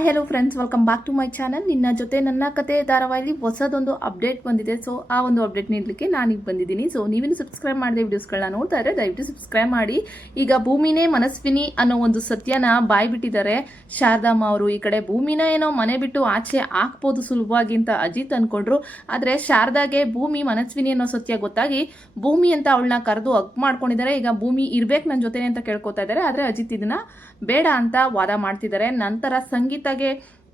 Hi hello friends, welcome back to my channel. ನಿನ್ನ ಜೊತೆ ನನ್ನ ಕತೆ ಧಾರಾವಾಹಿಲಿ ಹೊಸದೊಂದು ಅಪ್ಡೇಟ್ ಬಂದಿದೆ. ಸೊ ಆ ಒಂದು ಅಪ್ಡೇಟ್ ನೀಡಲಿಕ್ಕೆ ನಾನೀಗ ಬಂದಿದ್ದೀನಿ. ಸೊ ನೀವೇನು ಸಬ್ಸ್ಕ್ರೈಬ್ ಮಾಡಿದೆ ವಿಡಿಯೋಸ್ಗಳನ್ನ ನೋಡ್ತಾ ಇದ್ರೆ ದಯವಿಟ್ಟು ಸಬ್ಸ್ಕ್ರೈಬ್ ಮಾಡಿ. ಈಗ ಭೂಮಿನೇ ಮನಸ್ವಿನಿ ಅನ್ನೋ ಒಂದು ಸತ್ಯನ ಬಾಯ್ಬಿಟ್ಟಿದ್ದಾರೆ ಶಾರದಮ್ಮ ಅವರು. ಈ ಕಡೆ ಭೂಮಿನ ಏನೋ ಮನೆ ಬಿಟ್ಟು ಆಚೆ ಹಾಕ್ಬೋದು ಸುಲಭವಾಗಿ ಅಂತ ಅಜಿತ್ ಅನ್ಕೊಂಡ್ರು. ಆದರೆ ಶಾರದಾಗೆ ಭೂಮಿ ಮನಸ್ವಿನಿ ಅನ್ನೋ ಸತ್ಯ ಗೊತ್ತಾಗಿ ಭೂಮಿ ಅಂತ ಅವಳನ್ನ ಕರೆದು ಹಗ್ ಮಾಡ್ಕೊಂಡಿದ್ದಾರೆ. ಈಗ ಭೂಮಿ ಇರ್ಬೇಕು ನನ್ನ ಜೊತೆ ಅಂತ ಕೇಳ್ಕೊತಾ ಇದ್ದಾರೆ. ಆದರೆ ಅಜಿತ್ ಇದನ್ನ ಬೇಡ ಅಂತ ವಾದ ಮಾಡ್ತಿದ್ದಾರೆ. ನಂತರ ಸಂಗೀತಗೆ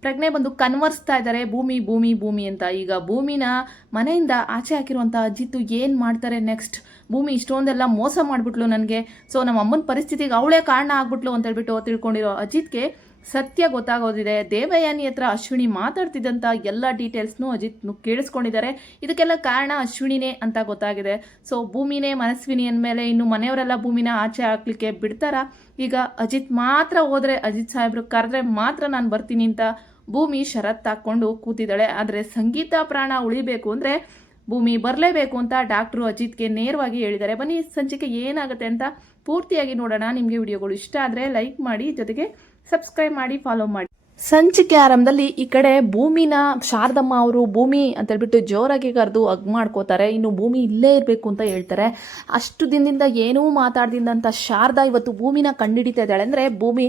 ಪ್ರಜ್ಞೆ ಬಂದು ಕನ್ವರ್ಸ್ತಾ ಇದ್ದಾರೆ ಭೂಮಿ ಭೂಮಿ ಭೂಮಿ ಅಂತ. ಈಗ ಭೂಮಿನ ಮನೆಯಿಂದ ಆಚೆ ಹಾಕಿರುವಂಥ ಅಜಿತ್ ಏನು ಮಾಡ್ತಾರೆ ನೆಕ್ಸ್ಟ್? ಭೂಮಿ ಇಷ್ಟೊಂದೆಲ್ಲ ಮೋಸ ಮಾಡಿಬಿಟ್ಲು ನನಗೆ, ಸೊ ನಮ್ಮ ಅಮ್ಮನ ಪರಿಸ್ಥಿತಿಗೆ ಅವಳೇ ಕಾರಣ ಆಗ್ಬಿಟ್ಲು ಅಂತ ಹೇಳ್ಬಿಟ್ಟು ತಿಳ್ಕೊಂಡಿರೋ ಅಜಿತ್ಗೆ ಸತ್ಯ ಗೊತ್ತಾಗೋದಿದೆ. ದೇವಯಾನಿ ಹತ್ರ ಅಶ್ವಿನಿ ಮಾತಾಡ್ತಿದ್ದಂಥ ಎಲ್ಲ ಡೀಟೇಲ್ಸ್ನು ಅಜಿತ್ ಕೇಳಿಸ್ಕೊಂಡಿದ್ದಾರೆ. ಇದಕ್ಕೆಲ್ಲ ಕಾರಣ ಅಶ್ವಿನಿನೇ ಅಂತ ಗೊತ್ತಾಗಿದೆ. ಸೊ ಭೂಮಿನೇ ಮನಸ್ವಿನಿ ಅಂದಮೇಲೆ ಇನ್ನು ಮನೆಯವರೆಲ್ಲ ಭೂಮಿನ ಆಚೆ ಹಾಕ್ಲಿಕ್ಕೆ ಬಿಡ್ತಾರ? ಈಗ ಅಜಿತ್ ಮಾತ್ರ ಹೋದ್ರೆ, ಅಜಿತ್ ಸಾಹೇಬ್ರು ಕರೆದ್ರೆ ಮಾತ್ರ ನಾನು ಬರ್ತೀನಿ ಅಂತ ಭೂಮಿ ಷರತ್ತು ಹಾಕ್ಕೊಂಡು ಕೂತಿದ್ದಾಳೆ. ಆದರೆ ಸಂಗೀತ ಪ್ರಾಣ ಉಳಿಬೇಕು ಅಂದರೆ ಭೂಮಿ ಬರಲೇಬೇಕು ಅಂತ ಡಾಕ್ಟ್ರು ಅಜಿತ್ಗೆ ನೇರವಾಗಿ ಹೇಳಿದ್ದಾರೆ. ಬನ್ನಿ ಸಂಚಿಕೆ ಏನಾಗುತ್ತೆ ಅಂತ ಪೂರ್ತಿಯಾಗಿ ನೋಡೋಣ. ನಿಮಗೆ ವಿಡಿಯೋಗಳು ಇಷ್ಟ ಆದರೆ ಲೈಕ್ ಮಾಡಿ, ಜೊತೆಗೆ ಸಬ್ಸ್ಕ್ರೈಬ್ ಮಾಡಿ, ಫಾಲೋ ಮಾಡಿ. ಸಂಚಿಕೆ ಆರಂಭದಲ್ಲಿ ಈ ಕಡೆ ಭೂಮಿನ ಶಾರದಮ್ಮ ಅವರು ಭೂಮಿ ಅಂತ ಹೇಳ್ಬಿಟ್ಟು ಜೋರಾಗಿ ಕರೆದು ಹಗ್ ಮಾಡ್ಕೋತಾರೆ. ಇನ್ನು ಭೂಮಿ ಇಲ್ಲೇ ಇರಬೇಕು ಅಂತ ಹೇಳ್ತಾರೆ. ಅಷ್ಟು ದಿನದಿಂದ ಏನೂ ಮಾತಾಡ್ದಿಂದಂಥ ಶಾರದಾ ಇವತ್ತು ಭೂಮಿನ ಕಂಡುಹಿಡಿತಾ ಇದ್ದಾಳೆ. ಅಂದರೆ ಭೂಮಿ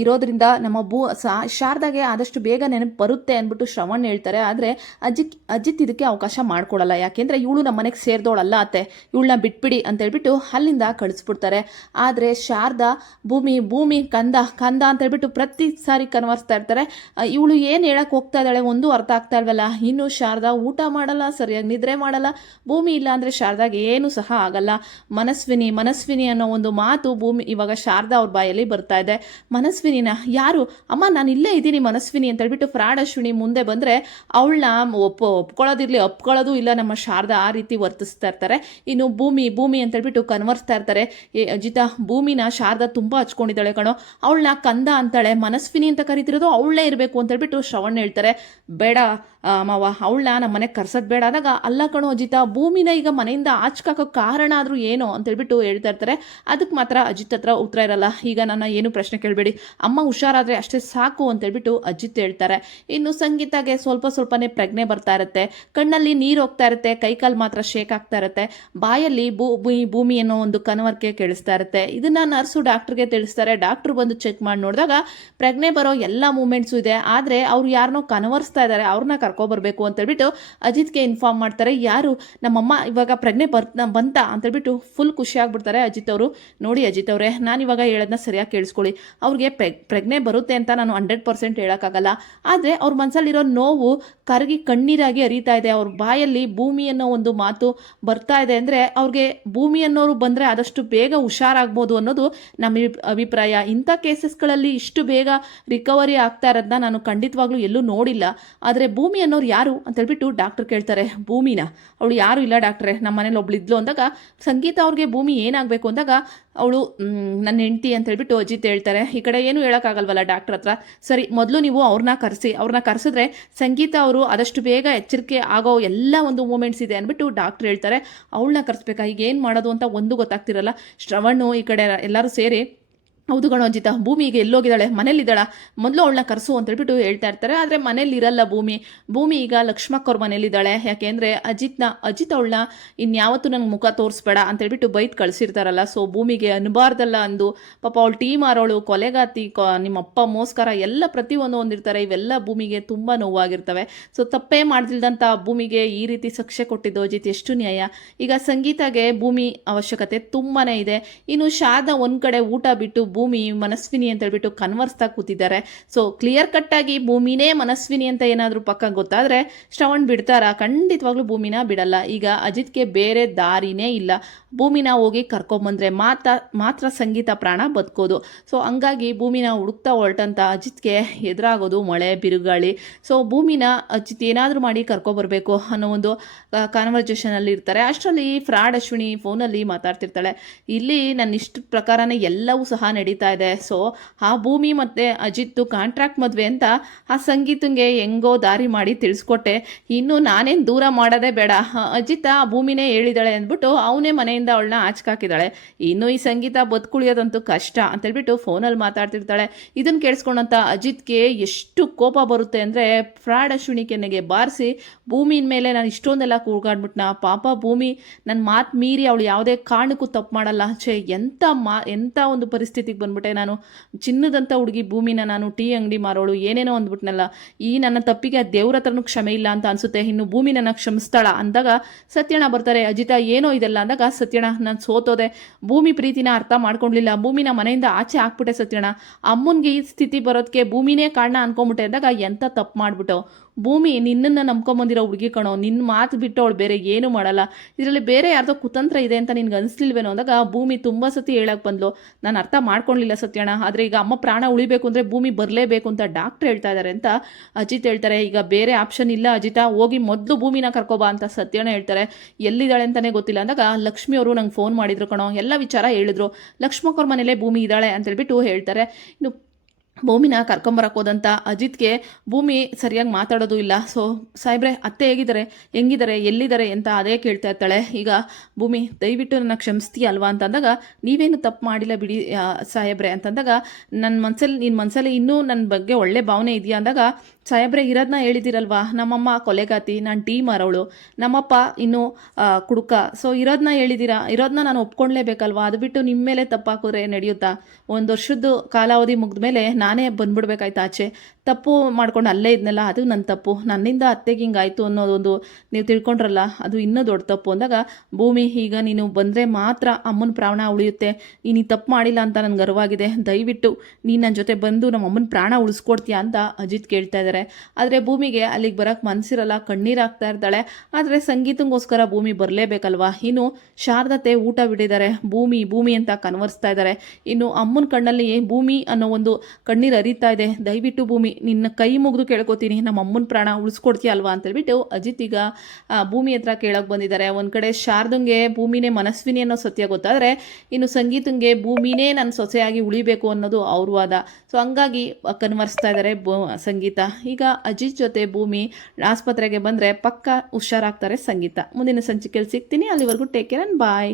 ಇರೋದ್ರಿಂದ ನಮ್ಮ ಶಾರದಾಗೆ ಆದಷ್ಟು ಬೇಗ ನೆನಪು ಬರುತ್ತೆ ಅಂದ್ಬಿಟ್ಟು ಶ್ರವಣ್ ಹೇಳ್ತಾರೆ. ಆದರೆ ಅಜಿತ್ ಇದಕ್ಕೆ ಅವಕಾಶ ಮಾಡ್ಕೊಡಲ್ಲ. ಯಾಕೆಂದರೆ ಇವಳು ನಮ್ಮ ಮನೆಗೆ ಸೇರಿದವಳಲ್ಲ ಅತ್ತೆ, ಇವಳನ್ನ ಬಿಟ್ಬಿಡಿ ಅಂತ ಹೇಳ್ಬಿಟ್ಟು ಅಲ್ಲಿಂದ ಕಳಿಸ್ಬಿಡ್ತಾರೆ. ಆದರೆ ಶಾರದಾ ಭೂಮಿ ಕಂದ ಅಂತ ಹೇಳ್ಬಿಟ್ಟು ಪ್ರತಿ ಸಾರಿ ಕನ್ವರ್ಸ್ತಾ ಇರ್ತಾರೆ. ಇವಳು ಏನು ಹೇಳಕ್ ಹೋಗ್ತಾ ಇದ್ದಾಳೆ ಒಂದು ಅರ್ಥ ಆಗ್ತಾ ಇಲ್ವಲ್ಲ. ಇನ್ನು ಶಾರದಾ ಊಟ ಮಾಡಲ್ಲ, ಸರಿಯಾಗಿ ನಿದ್ರೆ ಮಾಡಲ್ಲ. ಭೂಮಿ ಇಲ್ಲ ಅಂದ್ರೆ ಶಾರದಾಗೆ ಏನು ಸಹ ಆಗಲ್ಲ. ಮನಸ್ವಿನಿ ಅನ್ನೋ ಒಂದು ಮಾತು ಭೂಮಿ ಇವಾಗ ಶಾರದಾ ಅವ್ರ ಬಾಯಲ್ಲಿ ಬರ್ತಾ ಇದೆ. ಮನಸ್ವಿನಿನ ಯಾರು ಅಮ್ಮ, ನಾನು ಇಲ್ಲೇ ಇದ್ದೀನಿ ಮನಸ್ವಿನಿ ಅಂತ ಹೇಳ್ಬಿಟ್ಟು ಫ್ರಾಡ್ ಅಶ್ವಿನಿ ಮುಂದೆ ಬಂದ್ರೆ ಅವಳನ್ನ ಒಪ್ಕೊಳ್ಳೋದಿರ್ಲಿ, ಒಪ್ಕೊಳ್ಳೋದು ಇಲ್ಲ ನಮ್ಮ ಶಾರದಾ ಆ ರೀತಿ ವರ್ತಿಸ್ತಾ ಇರ್ತಾರೆ. ಇನ್ನು ಭೂಮಿ ಅಂತ ಹೇಳ್ಬಿಟ್ಟು ಕನ್ವರ್ಸ್ತಾ ಇರ್ತಾರೆ. ಅಜಿತ ಭೂಮಿನ ಶಾರದಾ ತುಂಬಾ ಹಚ್ಕೊಂಡಿದ್ದಾಳೆ ಕಣೋ, ಅವಳನ್ನ ಕಂದ ಅಂತಾಳೆ, ಮನಸ್ವಿನಿ ಅಂತ ಕರಿತಿರೋದು ಅವಳೇ ಇರಬೇಕು ಅಂತ ಹೇಳ್ಬಿಟ್ಟು ಶ್ರವಣ್ ಹೇಳ್ತಾರೆ. ಬೇಡ ಮಾವ, ಅವಳನ್ನ ನಮ್ಮ ಮನೆಗೆ ಕರ್ಸೋದು ಬೇಡ ಆದಾಗ, ಅಲ್ಲ ಕಣೋ ಅಜಿತ, ಭೂಮಿನ ಈಗ ಮನೆಯಿಂದ ಆಚಕಾಕೋ ಕಾರಣ ಆದರೂ ಏನೋ ಅಂತ ಹೇಳ್ಬಿಟ್ಟು ಹೇಳ್ತಾ ಇರ್ತಾರೆ. ಅದಕ್ಕೆ ಮಾತ್ರ ಅಜಿತ್ ಹತ್ರ ಉತ್ತರ ಇರಲ್ಲ. ಈಗ ನನ್ನ ಏನು ಪ್ರಶ್ನೆ ಕೇಳಬೇಡಿ, ಅಮ್ಮ ಹುಷಾರಾದರೆ ಅಷ್ಟೇ ಸಾಕು ಅಂತ ಹೇಳ್ಬಿಟ್ಟು ಅಜಿತ್ ಹೇಳ್ತಾರೆ. ಇನ್ನು ಸಂಗೀತಗೆ ಸ್ವಲ್ಪನೇ ಪ್ರಜ್ಞೆ ಬರ್ತಾ ಇರುತ್ತೆ, ಕಣ್ಣಲ್ಲಿ ನೀರು ಹೋಗ್ತಾ ಇರುತ್ತೆ, ಕೈಕಾಲು ಮಾತ್ರ ಶೇಕ್ ಆಗ್ತಾ ಇರುತ್ತೆ, ಬಾಯಲ್ಲಿ ಭೂಮಿ ಅನ್ನೋ ಒಂದು ಕನವರ್ಕೆ ಕೇಳಿಸ್ತಾ ಇರುತ್ತೆ. ಇದನ್ನ ನರ್ಸು ಡಾಕ್ಟರ್ಗೆ ತಿಳಿಸ್ತಾರೆ. ಡಾಕ್ಟರ್ ಬಂದು ಚೆಕ್ ಮಾಡಿ ನೋಡಿದಾಗ ಪ್ರಜ್ಞೆ ಬರೋ ಎಲ್ಲ ಮೂಮೆಂಟ್ಸು ಇದೆ, ಆದರೆ ಅವ್ರು ಯಾರನ್ನೋ ಕನ್ವರ್ಸ್ತಾ ಇದ್ದಾರೆ, ಅವ್ರನ್ನ ಕರ್ಕೊಬರ್ಬೇಕು ಅಂತ ಹೇಳ್ಬಿಟ್ಟು ಅಜಿತ್ಗೆ ಇನ್ಫಾರ್ಮ್ ಮಾಡ್ತಾರೆ. ಯಾರು ನಮ್ಮಮ್ಮ ಇವಾಗ ಪ್ರಜ್ಞೆ ಬಂತ ಅಂತ ಹೇಳ್ಬಿಟ್ಟು ಫುಲ್ ಖುಷಿ ಆಗ್ಬಿಡ್ತಾರೆ ಅಜಿತ್ ಅವರು. ನೋಡಿ ಅಜಿತ್ ಅವರೇ, ನಾನು ಇವಾಗ ಹೇಳೋದನ್ನ ಸರಿಯಾಗಿ ಕೇಳಿಸ್ಕೊಳ್ಳಿ. ಅವ್ರಿಗೆ ಪ್ರಜ್ಞೆ ಬರುತ್ತೆ ಅಂತ ನಾನು 100% ಹೇಳೋಕ್ಕಾಗಲ್ಲ. ಆದರೆ ಅವ್ರ ಮನಸ್ಸಲ್ಲಿರೋ ನೋವು ಕರಗಿ ಕಣ್ಣೀರಾಗಿ ಹರಿತಾ ಇದೆ. ಅವ್ರ ಬಾಯಲ್ಲಿ ಭೂಮಿ ಅನ್ನೋ ಒಂದು ಮಾತು ಬರ್ತಾ ಇದೆ. ಅಂದರೆ ಅವ್ರಿಗೆ ಭೂಮಿ ಅನ್ನೋರು ಬಂದರೆ ಆದಷ್ಟು ಬೇಗ ಹುಷಾರಾಗ್ಬೋದು ಅನ್ನೋದು ನಮ್ಮ ಅಭಿಪ್ರಾಯ. ಇಂಥ ಕೇಸಸ್ಗಳಲ್ಲಿ ಇಷ್ಟು ಬೇಗ ರಿಕವರಿ ಆಗ್ತಾ ಇರೋದನ್ನ ನಾನು ಖಂಡಿತವಾಗ್ಲೂ ಎಲ್ಲೂ ನೋಡಿಲ್ಲ. ಆದರೆ ಭೂಮಿ ಅನ್ನೋರು ಯಾರು ಅಂತ ಹೇಳ್ಬಿಟ್ಟು ಡಾಕ್ಟರ್ ಕೇಳ್ತಾರೆ. ಭೂಮಿನ ಅವಳು ಯಾರು ಇಲ್ಲ ಡಾಕ್ಟ್ರೆ, ನಮ್ಮ ಮನೇಲಿ ಒಬ್ಳು ಇದ್ಲು ಅಂದಾಗ ಸಂಗೀತ ಅವ್ರಿಗೆ ಭೂಮಿ ಏನಾಗಬೇಕು ಅಂದಾಗ ಅವಳು ನನ್ನ ಹೆಂಡತಿ ಅಂತ ಹೇಳ್ಬಿಟ್ಟು ಅಜಿತ್ ಹೇಳ್ತಾರೆ. ಈ ಕಡೆ ಏನು ಹೇಳೋಕ್ಕಾಗಲ್ವಲ್ಲ ಡಾಕ್ಟರ್ ಹತ್ರ. ಸರಿ, ಮೊದಲು ನೀವು ಅವ್ರನ್ನ ಕರೆಸಿದ್ರೆ ಸಂಗೀತ ಅವರು ಆದಷ್ಟು ಬೇಗ ಎಚ್ಚರಿಕೆ ಆಗೋ ಎಲ್ಲ ಒಂದು ಮೂಮೆಂಟ್ಸ್ ಇದೆ ಅಂದ್ಬಿಟ್ಟು ಡಾಕ್ಟರ್ ಹೇಳ್ತಾರೆ. ಅವಳನ್ನ ಕರೆಸ್ಬೇಕಾ, ಈಗ ಏನು ಮಾಡೋದು ಅಂತ ಒಂದು ಗೊತ್ತಾಗ್ತಿರಲ್ಲ. ಶ್ರವಣ್ಣು ಈ ಕಡೆ ಎಲ್ಲರೂ ಸೇರಿ ಹೌದು ಗಣೋ ಅಜಿತ, ಭೂಮಿ ಈಗ ಎಲ್ಲೋಗಿದ್ದಾಳೆ, ಮನೇಲಿದ್ದಾಳ, ಮೊದಲು ಅವಳನ್ನ ಕರೆಸು ಅಂತ ಹೇಳ್ಬಿಟ್ಟು ಹೇಳ್ತಾ ಇರ್ತಾರೆ. ಆದರೆ ಮನೇಲಿ ಇರಲ್ಲ ಭೂಮಿ ಈಗ ಲಕ್ಷ್ಮಕ್ಕವ್ರ ಮನೇಲಿದ್ದಾಳೆ. ಯಾಕೆಂದರೆ ಅಜಿತ್ ಅವಳನ್ನ ಇನ್ಯಾವತ್ತೂ ನನಗೆ ಮುಖ ತೋರಿಸ್ಬೇಡ ಅಂತ ಹೇಳ್ಬಿಟ್ಟು ಬೈತ್ ಕಳಿಸಿರ್ತಾರಲ್ಲ. ಸೊ ಭೂಮಿಗೆ ಅನ್ಬಾರ್ದಲ್ಲ ಅಂದು ಪಾಪ ಅವಳು ಟೀ ಮಾರೋಳು, ಕೊಲೆಗಾತಿ, ನಿಮ್ಮ ಅಪ್ಪ ಮೋಸ್ಕರ ಎಲ್ಲ ಪ್ರತಿಯೊಂದು ಹೊಂದಿರ್ತಾರೆ. ಇವೆಲ್ಲ ಭೂಮಿಗೆ ತುಂಬ ನೋವಾಗಿರ್ತವೆ. ಸೊ ತಪ್ಪೇ ಮಾಡ್ದಿಲ್ದಂಥ ಭೂಮಿಗೆ ಈ ರೀತಿ ಶಿಕ್ಷೆ ಕೊಟ್ಟಿದ್ದು ಅಜಿತ್ ಎಷ್ಟು ನ್ಯಾಯ? ಈಗ ಸಂಗೀತಗೆ ಭೂಮಿ ಅವಶ್ಯಕತೆ ತುಂಬಾ ಇದೆ. ಇನ್ನು ಶಾರದಾ ಒಂದು ಕಡೆ ಊಟ ಬಿಟ್ಟು ಭೂಮಿ ಮನಸ್ವಿನಿ ಅಂತ ಹೇಳ್ಬಿಟ್ಟು ಕನ್ವರ್ಸ್ತಾ ಕೂತಿದ್ದಾರೆ. ಸೊ ಕ್ಲಿಯರ್ ಕಟ್ ಆಗಿ ಭೂಮಿನೇ ಮನಸ್ವಿನಿ ಅಂತ ಏನಾದರೂ ಪಕ್ಕ ಗೊತ್ತಾದ್ರೆ ಶ್ರವಣ್ ಬಿಡ್ತಾರ? ಖಂಡಿತವಾಗ್ಲೂ ಭೂಮಿನ ಬಿಡಲ್ಲ. ಈಗ ಅಜಿತ್ಗೆ ಬೇರೆ ದಾರಿನೇ ಇಲ್ಲ. ಭೂಮಿನ ಹೋಗಿ ಕರ್ಕೊಂಬಂದ್ರೆ ಮಾತ್ರ ಸಂಗೀತ ಪ್ರಾಣ ಬದುಕೋದು. ಸೊ ಹಂಗಾಗಿ ಭೂಮಿನ ಹುಡುಕ್ತಾ ಹೊರಟಂತ ಅಜಿತ್ಗೆ ಎದುರಾಗೋದು ಮಳೆ ಬಿರುಗಾಳಿ. ಸೊ ಭೂಮಿನ ಅಜಿತ್ ಏನಾದರೂ ಮಾಡಿ ಕರ್ಕೊಬರ್ಬೇಕು ಅನ್ನೋ ಒಂದು ಕಾನ್ವರ್ಜೇಷನಲ್ಲಿ ಇರ್ತಾರೆ. ಅಷ್ಟರಲ್ಲಿ ಫ್ರಾಡ್ ಅಶ್ವಿನಿ ಫೋನಲ್ಲಿ ಮಾತಾಡ್ತಿರ್ತಾಳೆ. ಇಲ್ಲಿ ನನ್ನ ಇಷ್ಟ ಪ್ರಕಾರನೇ ಎಲ್ಲವೂ ಸಹ ನಡೀತಾ ಇದೆ. ಸೊ ಆ ಭೂಮಿ ಮತ್ತು ಅಜಿತ್ತು ಕಾಂಟ್ರಾಕ್ಟ್ ಮದುವೆ ಅಂತ ಆ ಸಂಗೀತಂಗೆ ಹೆಂಗೋ ದಾರಿ ಮಾಡಿ ತಿಳಿಸ್ಕೊಟ್ಟೆ. ಇನ್ನು ನಾನೇನು ದೂರ ಮಾಡೋದೇ ಬೇಡ, ಅಜಿತ್ ಆ ಭೂಮಿನೇ ಹೇಳಿದಾಳೆ ಅಂದ್ಬಿಟ್ಟು ಅವನೇ ಮನೆಯಿಂದ ಅವಳನ್ನ ಆಚಕಾಕಿದ್ದಾಳೆ. ಇನ್ನು ಈ ಸಂಗೀತ ಬದುಕುಳಿಯೋದಂತೂ ಕಷ್ಟ ಅಂತೇಳ್ಬಿಟ್ಟು ಫೋನಲ್ಲಿ ಮಾತಾಡ್ತಿರ್ತಾಳೆ. ಇದನ್ನು ಕೇಳಿಸ್ಕೊಂಡಂಥ ಅಜಿತ್ಗೆ ಎಷ್ಟು ಕೋಪ ಬರುತ್ತೆ ಅಂದರೆ ಫ್ರಾಡ್ ಅಶ್ವಿನಿಕೆನೆಗೆ ಬಾರಿಸಿ ಭೂಮಿನ ಮೇಲೆ ನಾನು ಇಷ್ಟೊಂದೆಲ್ಲ ಕೂಗಾಡ್ಬಿಟ್ನ. ಪಾಪ ಭೂಮಿ ನನ್ನ ಮಾತು ಮೀರಿ ಅವಳು ಯಾವುದೇ ಕಾರಣಕ್ಕೂ ತಪ್ಪು ಮಾಡಲ್ಲ. ಎಂಥ ಒಂದು ಪರಿಸ್ಥಿತಿಗೆ ಬಂದ್ಬಿಟ್ಟೆ ನಾನು. ಚಿನ್ನದಂಥ ಹುಡುಗಿ ಭೂಮಿನ ನಾನು ಟೀ ಅಂಗಡಿ ಮಾರೋಳು ಏನೇನೋ ಅಂದ್ಬಿಟ್ನಲ್ಲ. ಈ ನನ್ನ ತಪ್ಪಿಗೆ ದೇವ್ರ ಹತ್ರನೂ ಕ್ಷಮೆ ಇಲ್ಲ ಅಂತ ಅನಿಸುತ್ತೆ. ಇನ್ನು ಭೂಮಿ ನನ್ನ ಕ್ಷಮಿಸ್ತಾಳ ಅಂದಾಗ ಸತ್ಯಣ್ಣ ಬರ್ತಾರೆ. ಅಜಿತ ಏನೋ ಇದೆಲ್ಲ ಅಂದಾಗ ಸತ್ಯಣ್ಣ ನಾನು ಸೋತೋದೆ, ಭೂಮಿ ಪ್ರೀತಿನ ಅರ್ಥ ಮಾಡ್ಕೊಂಡಿಲ್ಲ, ಭೂಮಿನ ಮನೆಯಿಂದ ಆಚೆ ಹಾಕ್ಬಿಟ್ಟೆ ಸತ್ಯಣ್ಣ, ಅಮ್ಮನಿಗೆ ಈ ಸ್ಥಿತಿ ಬರೋದಕ್ಕೆ ಭೂಮಿನೇ ಕಾರಣ ಅನ್ಕೊಂಬಿಟ್ಟೆ ಅಂದಾಗ ಎಂಥ ತಪ್ಪು ಮಾಡ್ಬಿಟ್ಟು ಭೂಮಿ ನಿನ್ನನ್ನು ನಂಬ್ಕೊಂಬಂದಿರೋ ಹುಡುಗಿ ಕಣೋ, ನಿನ್ನ ಮಾತು ಬಿಟ್ಟು ಅವಳು ಬೇರೆ ಏನೂ ಮಾಡಲ್ಲ, ಇದರಲ್ಲಿ ಬೇರೆ ಯಾರ್ದೋ ಕುತಂತ್ರ ಇದೆ ಅಂತ ನಿನ್ಗೆ ಅನಿಸ್ಲಿಲ್ವೇನೋ ಅಂದಾಗ ಭೂಮಿ ತುಂಬ ಸತಿ ಹೇಳಕ್ಕೆ ಬಂದ್ಲು. ನಾನು ಅರ್ಥ ಮಾಡ್ಕೊಳ್ಳಿಲ್ಲ ಸತ್ಯಣ್ಣ, ಆದರೆ ಈಗ ಅಮ್ಮ ಪ್ರಾಣ ಉಳಿಬೇಕು ಅಂದರೆ ಭೂಮಿ ಬರಲೇಬೇಕು ಅಂತ ಡಾಕ್ಟ್ರ್ ಹೇಳ್ತಾ ಇದ್ದಾರೆ ಅಂತ ಅಜಿತ್ ಹೇಳ್ತಾರೆ. ಈಗ ಬೇರೆ ಆಪ್ಷನ್ ಇಲ್ಲ ಅಜಿತ, ಹೋಗಿ ಮೊದಲು ಭೂಮಿನ ಕರ್ಕೊಬಾ ಅಂತ ಸತ್ಯಣ್ಣ ಹೇಳ್ತಾರೆ. ಎಲ್ಲಿದ್ದಾಳೆ ಅಂತಲೇ ಗೊತ್ತಿಲ್ಲ ಅಂದಾಗ ಲಕ್ಷ್ಮಿ ಅವರು ನಂಗೆ ಫೋನ್ ಮಾಡಿದ್ರು ಕಣೋ, ಎಲ್ಲ ವಿಚಾರ ಹೇಳಿದ್ರು, ಲಕ್ಷ್ಮಕ್ಕವ್ರ ಮನೇಲೇ ಭೂಮಿ ಇದ್ದಾಳೆ ಅಂತೇಳ್ಬಿಟ್ಟು ಹೇಳ್ತಾರೆ. ಇನ್ನು ಭೂಮಿನ ಕರ್ಕೊಂಬರಕ್ಕೆ ಹೋದಂಥ ಅಜಿತ್ಗೆ ಭೂಮಿ ಸರಿಯಾಗಿ ಮಾತಾಡೋದು ಇಲ್ಲ. ಸೊ ಸಾಹೇಬ್ರೆ ಅತ್ತೆ ಹೇಗಿದ್ದಾರೆ, ಹೆಂಗಿದ್ದಾರೆ, ಎಲ್ಲಿದ್ದಾರೆ ಅಂತ ಅದೇ ಕೇಳ್ತಾ ಇರ್ತಾಳೆ. ಈಗ ಭೂಮಿ ದಯವಿಟ್ಟು ನನ್ನ ಕ್ಷಮಿಸ್ತೀಯ ಅಲ್ವಾ ಅಂತಂದಾಗ ನೀವೇನು ತಪ್ಪು ಮಾಡಿಲ್ಲ ಬಿಡಿ ಸಾಹೇಬ್ರೆ ಅಂತಂದಾಗ ನಿನ್ನ ಮನಸ್ಸಲ್ಲಿ ಇನ್ನೂ ನನ್ನ ಬಗ್ಗೆ ಒಳ್ಳೆ ಭಾವನೆ ಇದೆಯಾ ಅಂದಾಗ ಸಾಹೇಬ್ರೆ ಇರೋದನ್ನ ಹೇಳಿದಿರಲ್ವಾ, ನಮ್ಮಮ್ಮ ಕೊಲೆಗಾತಿ, ನಾನು ಟೀ ಮಾರೋಳು, ನಮ್ಮಪ್ಪ ಇನ್ನೂ ಕುಡುಕ, ಸೊ ಇರೋದನ್ನ ಹೇಳಿದ್ದೀರಾ, ಇರೋದನ್ನ ನಾನು ಒಪ್ಕೊಳ್ಲೇಬೇಕಲ್ವಾ, ಅದು ಬಿಟ್ಟು ನಿಮ್ಮ ಮೇಲೆ ತಪ್ಪಾಕಿದ್ರೆ ನಡೆಯುತ್ತಾ? 1 ವರ್ಷದ ಕಾಲಾವಧಿ ಮುಗಿದ ಮೇಲೆ ನಾನೇ ಬಂದ್ಬಿಡ್ಬೇಕಾಯ್ತು ಆಚೆ, ತಪ್ಪು ಮಾಡ್ಕೊಂಡು ಅಲ್ಲೇ ಇದ್ನಲ್ಲ ಅದು ನನ್ನ ತಪ್ಪು, ನನ್ನಿಂದ ಅತ್ತೆಗೆ ಹಿಂಗಾಯ್ತು ಅನ್ನೋದೊಂದು ನೀವು ತಿಳ್ಕೊಂಡ್ರಲ್ಲ ಅದು ಇನ್ನೂ ದೊಡ್ಡ ತಪ್ಪು ಅಂದಾಗ ಭೂಮಿ ಈಗ ನೀನು ಬಂದರೆ ಮಾತ್ರ ಅಮ್ಮನ ಪ್ರಾಣ ಉಳಿಯುತ್ತೆ, ನೀನು ತಪ್ಪು ಮಾಡಿಲ್ಲ ಅಂತ ನನಗೆ ಗರ್ವಾಗಿದೆ, ದಯವಿಟ್ಟು ನೀನು ನನ್ನ ಜೊತೆ ಬಂದು ನಮ್ಮ ಅಮ್ಮನ ಪ್ರಾಣ ಉಳಿಸ್ಕೊಡ್ತೀಯಾ ಅಂತ ಅಜಿತ್ ಕೇಳ್ತಾ ಇದ್ದಾರೆ. ಆದರೆ ಭೂಮಿಗೆ ಅಲ್ಲಿಗೆ ಬರೋಕ್ಕೆ ಮನಸ್ಸಿರಲ್ಲ, ಕಣ್ಣೀರಾಗ್ತಾ ಇರ್ತಾಳೆ. ಆದರೆ ಸಂಗೀತಂಗೋಸ್ಕರ ಭೂಮಿ ಬರಲೇಬೇಕಲ್ವಾ. ಇನ್ನು ಶಾರದತೆ ಊಟ ಬಿಟ್ಟಿದ್ದಾರೆ, ಭೂಮಿ ಅಂತ ಕನ್ವರ್ಸ್ತಾ ಇದ್ದಾರೆ. ಇನ್ನು ಅಮ್ಮನ ಕಣ್ಣಲ್ಲಿ ಭೂಮಿ ಅನ್ನೋ ಒಂದು ಕಣ್ಣೀರು ಹರಿತಾ ಇದೆ. ದಯವಿಟ್ಟು ಭೂಮಿ ನಿನ್ನ ಕೈ ಮುಗಿದು ಕೇಳ್ಕೊತೀನಿ, ನಮ್ಮ ಅಮ್ಮನ ಪ್ರಾಣ ಉಳಿಸ್ಕೊಡ್ತೀಯ ಅಲ್ವಾ ಅಂತೇಳ್ಬಿಟ್ಟು ಅಜಿತ್ ಈಗ ಭೂಮಿ ಹತ್ರ ಕೇಳೋಕೆ ಬಂದಿದ್ದಾರೆ. ಒಂದು ಕಡೆ ಶಾರದಂಗೆ ಭೂಮಿನೇ ಮನಸ್ವಿನಿ ಅನ್ನೋ ಸತ್ಯ ಗೊತ್ತಾದರೆ ಇನ್ನು ಸಂಗೀತಂಗೆ ಭೂಮಿನೇ ನನ್ನ ಸೊಸೆಯಾಗಿ ಉಳಿಬೇಕು ಅನ್ನೋದು ಅವ್ರ ವಾದ. ಸೊ ಹಂಗಾಗಿ ಕನ್ವರ್ಸ್ತಾ ಇದ್ದಾರೆ ಸಂಗೀತ. ಈಗ ಅಜಿತ್ ಜೊತೆ ಭೂಮಿ ಆಸ್ಪತ್ರೆಗೆ ಬಂದರೆ ಪಕ್ಕ ಹುಷಾರಾಗ್ತಾರೆ ಸಂಗೀತ. ಮುಂದಿನ ಸಂಚಿಕೆಯಲ್ಲಿ ಸಿಗ್ತೀನಿ, ಅಲ್ಲಿವರೆಗೂ ಟೇಕ್ ಕೇರ್ ಅಂಡ್ ಬಾಯ್.